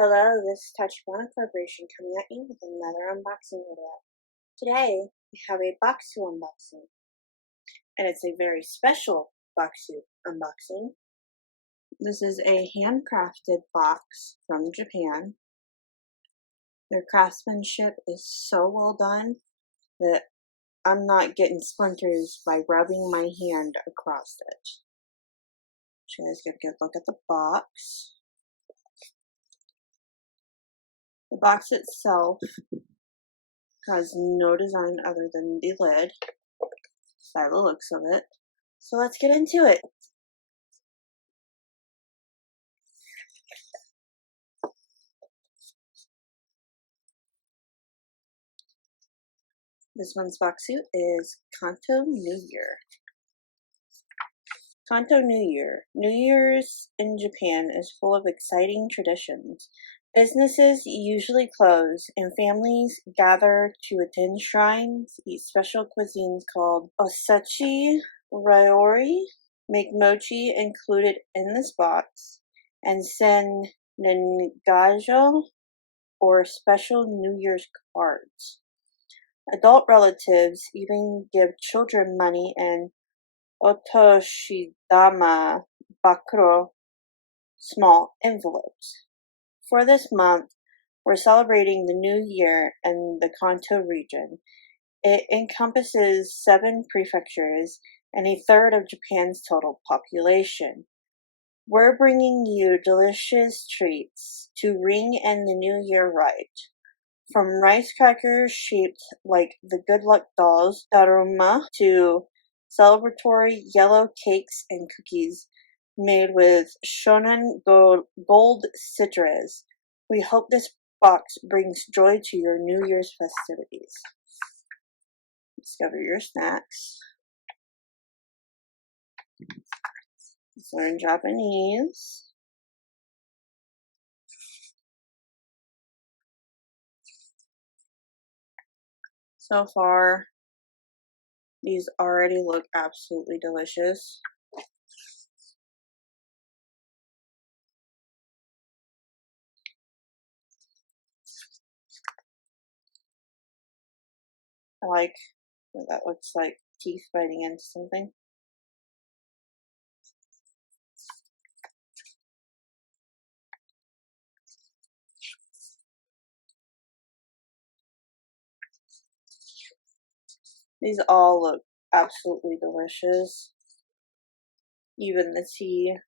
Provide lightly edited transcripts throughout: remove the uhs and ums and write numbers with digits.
Hello, this is Tachibana Corporation coming at you with another unboxing video. Today, we have a Bokksu unboxing, and it's a very special Bokksu unboxing. This is a handcrafted box from Japan. Their craftsmanship is so well done that I'm not getting splinters by rubbing my hand across it. So you guys get a good look at the box. The box itself has no design other than the lid, by the looks of it. So let's get into it. This month's Bokksu is Kanto New Year. Kanto New Year. New Year's in Japan is full of exciting traditions. Businesses usually close, and families gather to attend shrines, eat special cuisines called osechi ryori, make mochi included in this box, and send nengajo or special New Year's cards. Adult relatives even give children money in otoshidama bakuro, small envelopes. For this month, we're celebrating the new year in the Kanto region. It encompasses 7 prefectures and a third of Japan's total population. We're bringing you delicious treats to ring in the new year right. From rice crackers shaped like the good luck dolls, daruma, to celebratory yellow cakes and cookies made with shonen gold citrus. We hope this box brings joy to your New Year's festivities. Discover your snacks. Let's learn Japanese. So far, these already look absolutely delicious. I like what that looks like, teeth biting into something. These all look absolutely delicious. Even the tea.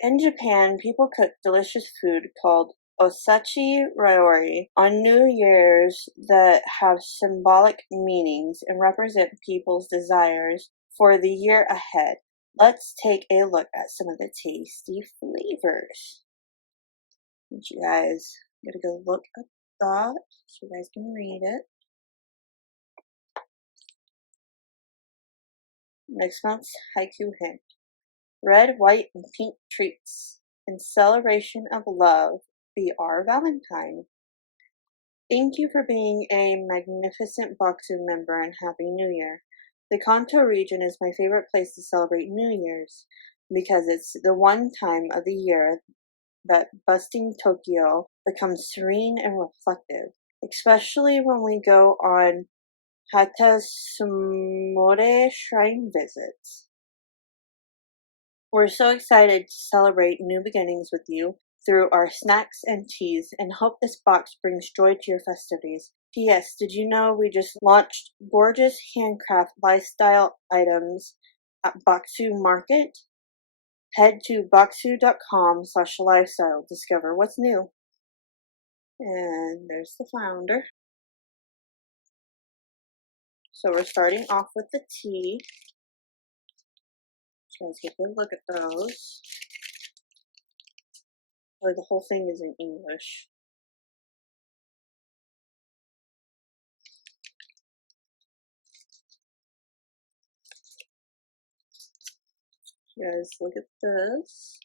In Japan, people cook delicious food called osechi ryori on New Year's that have symbolic meanings and represent people's desires for the year ahead. Let's take a look at some of the tasty flavors. You guys get a good look at that so you guys can read it. Next month's haiku hint. Red, white, and pink treats in celebration of love be our Valentine. Thank you for being a magnificent Bokksu member and Happy New Year. The Kanto region is my favorite place to celebrate New Year's because it's the one time of the year that busting Tokyo becomes serene and reflective, especially when we go on Hatasumore shrine visits. We're so excited to celebrate new beginnings with you through our snacks and teas and hope this box brings joy to your festivities. P.S. Did you know we just launched gorgeous handcraft lifestyle items at Bokksu Market? Head to bokksu.com/lifestyle. Discover what's new. And there's the founder. So we're starting off with the tea. So let's get a good look at those. Well, the whole thing is in English. Guys, look at this.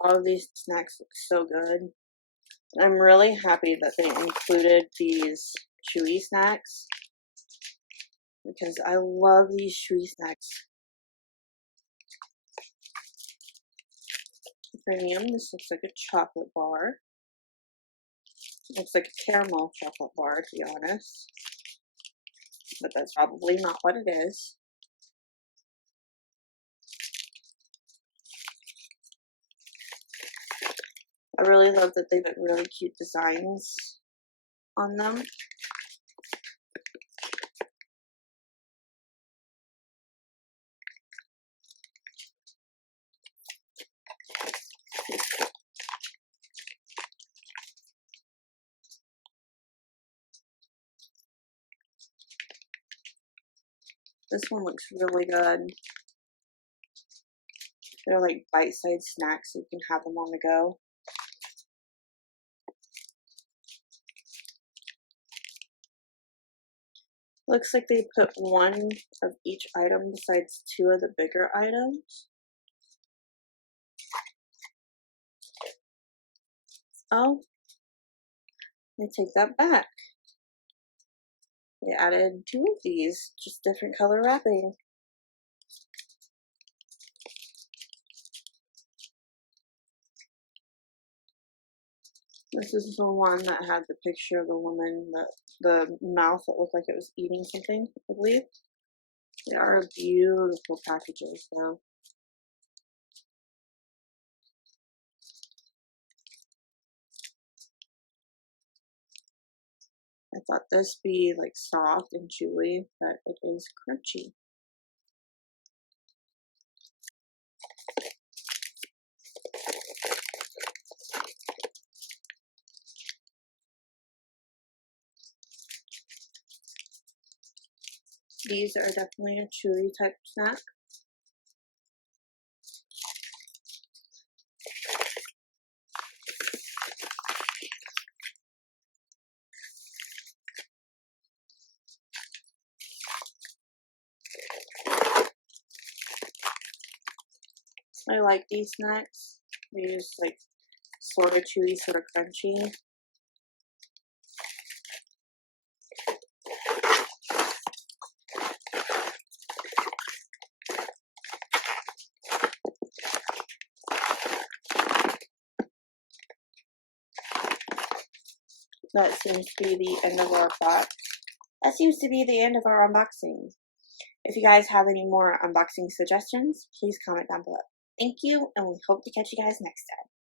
All of these snacks look so good. I'm really happy that they included these chewy snacks because I love these chewy snacks. Premium, this looks like a chocolate bar. Looks like a caramel chocolate bar, to be honest. But that's probably not what it is. I really love that they put really cute designs on them. This one looks really good. They're like bite-sized snacks, so you can have them on the go. Looks like they put one of each item besides two of the bigger items. Oh, I take that back. They added two of these, just different color wrapping. This is the one that had the picture of the woman, the mouth that looked like it was eating something, I believe. They are beautiful packages, though. I thought this be like soft and chewy, but it is crunchy. These are definitely a chewy type snack. I like these snacks. They're just like sort of chewy, sort of crunchy. That seems to be the end of our box. That seems to be the end of our unboxing. If you guys have any more unboxing suggestions, please comment down below. Thank you, and we hope to catch you guys next time.